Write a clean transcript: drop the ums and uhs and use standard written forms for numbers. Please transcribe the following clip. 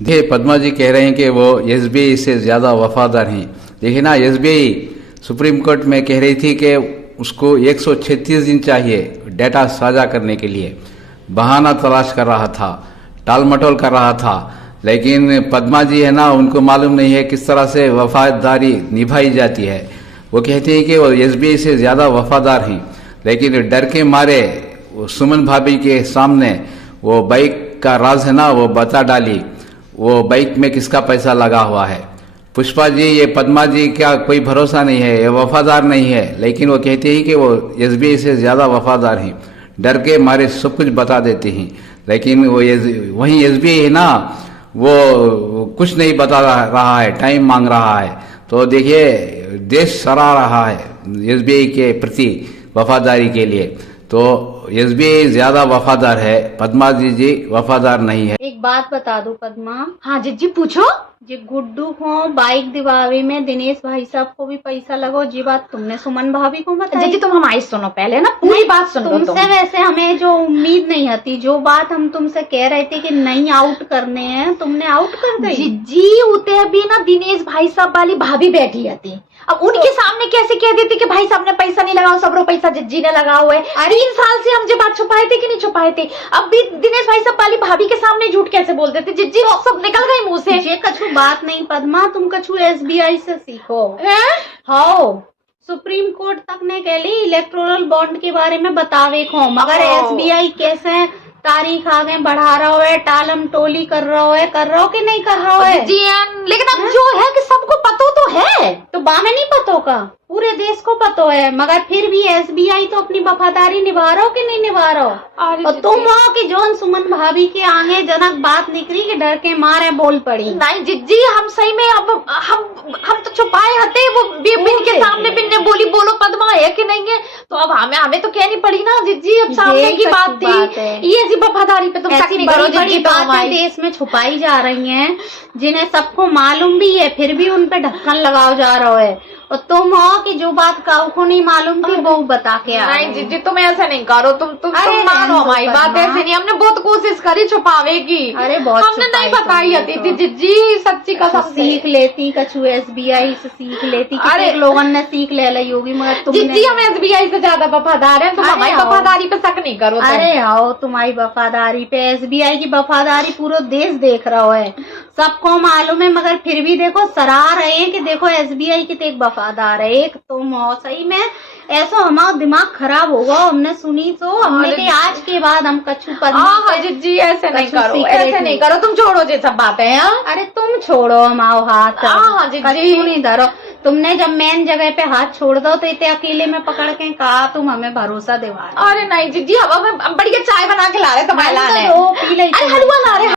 देखिए, पद्मा जी कह रहे हैं कि वो एसबीआई से ज्यादा वफादार हैं। देखिए ना, एसबीआई सुप्रीम कोर्ट में कह रही थी कि उसको 136 दिन चाहिए डेटा साझा करने के लिए। बहाना तलाश कर रहा था, टाल मटोल कर रहा था, लेकिन पद्मा जी है ना, उनको मालूम नहीं है किस तरह से वफादारी निभाई जाती है। वो कहते हैं कि वो एसबीआई से ज्यादा वफादार हैं, लेकिन डर के मारे सुमन भाभी के सामने वो बाइक का राज है ना, वो बता डाली, वो बाइक में किसका पैसा लगा हुआ है। पुष्पा जी, ये पद्मा जी का कोई भरोसा नहीं है, ये वफादार नहीं है, लेकिन वो कहते हैं कि वो एसबीआई से ज्यादा वफादार हैं, डर के मारे सब कुछ बता देते हैं। लेकिन वो वही एसबीआई है ना, वो कुछ नहीं बता रहा है, टाइम मांग रहा है। तो देखिए, देश सराह रहा है एसबीआई के प्रति वफादारी के लिए। तो एसबीआई ज्यादा वफादार है, पद्मा जी वफादार नहीं है। एक बात बता दो पद्मा। हाँ जी पूछो। जी गुड्डू को बाइक दिवाली में दिनेश भाई साहब को भी पैसा लगो, जी बात तुमने सुमन भाभी को बताई। जी तुम हमारी सुनो पहले ना, पूरी बात सुनो। तुमसे वैसे हमें जो उम्मीद नहीं आती, जो बात हम तुमसे कह रहे थे कि नहीं आउट करने हैं, तुमने आउट कर दी। जी उते अभी ना दिनेश भाई साहब वाली भाभी बैठी रहती, अब उनके सामने कैसे कह देती कि भाई साहब ने पैसा नहीं लगाओ, सबरो पैसा जिज्जी ने लगा हुआ है। 3 साल से हम जो बात छुपाए थे कि नहीं छुपाए थे, अब भी दिनेश भाई साहब वाली भाभी के सामने झूठ कैसे बोल देते। जिज्जी सब निकल गई मुंह से। ये कछु बात नहीं पद्मा, तुम कछु एसबीआई से सीखो। हाँ, सुप्रीम कोर्ट तक ने कह ली इलेक्टोरल बॉन्ड के बारे में बतावे को, मगर एसबीआई कैसे तारीख आगे बढ़ा रहा है, टालम टोली कर रहा है कि नहीं कर रहा है। जी लेकिन अब जो है कि सबको पतो तो है, तो बामे नहीं पतो का, पूरे देश को पतो है, मगर फिर भी एसबीआई तो अपनी वफादारी निभा रहा हो कि नहीं निभा रहा हो। और तुम हो कि जोन सुमन भाभी के आगे जनक बात निकली कि डर के मारे बोल पड़ी। नहीं जिज्जी, हम सही में अब हम तो छुपाए हते, वो बिन के सामने बिन ने बोली बोलो पद्मा है कि नहीं है, तो अब हमें तो कहनी पड़ी ना जिज्जी। अब सामने की बात थी, ये जी वफादारी पे तुम शक नहीं करो। बड़ी बातें देश में छुपाई जा रही हैं, जिन्हें सबको मालूम भी है, फिर भी उन पे ढक्कन लगाओ जा रहा है। और तुम हो कि जो बात काऊ को नहीं मालूम थी वो बता के आ। नहीं जिज्जी, तुम ऐसा नहीं करो, तुम मानो हमारी बात। ऐसे नहीं, हमने बहुत कोशिश करी छुपावे की। अरे बहुत हमने नहीं बताई थी जिज्जी, सच्ची कसम सीख लेती, कछु एसबीआई से सीख लेती। अरे लोगों ने सीख ले ली होगी, मगर तुम जिज्जी हम एसबीआई से ज्यादा वफादार है, तुम हमारी वफादारी पे शक नहीं करो। अरे आओ, तुम्हारी वफादारी पे, एसबीआई की वफादारी पूरा देश देख रहा है, सबको मालूम है, मगर फिर भी देखो सराह रहे हैं कि देखो एसबीआई की एक वफादार है। एक तुम हो, सही में ऐसा हमारा दिमाग खराब होगा हमने सुनी तो। हमने कि आज के बाद हम कछु जी ऐसे नहीं करो, ऐसे नहीं करो, तुम छोड़ो ये सब बातें। अरे तुम छोड़ो हमारा हाथ, कछु नहीं धरो। तुमने जब मेन जगह पे हाथ छोड़ दो तो इतने अकेले में पकड़ के कहा तुम हमें भरोसा दिवा। अरे नहीं जिज्जी, अब बढ़िया चाय बना के ला रहे तुम्हारे लाने, पी ले, हलवा ला रहे।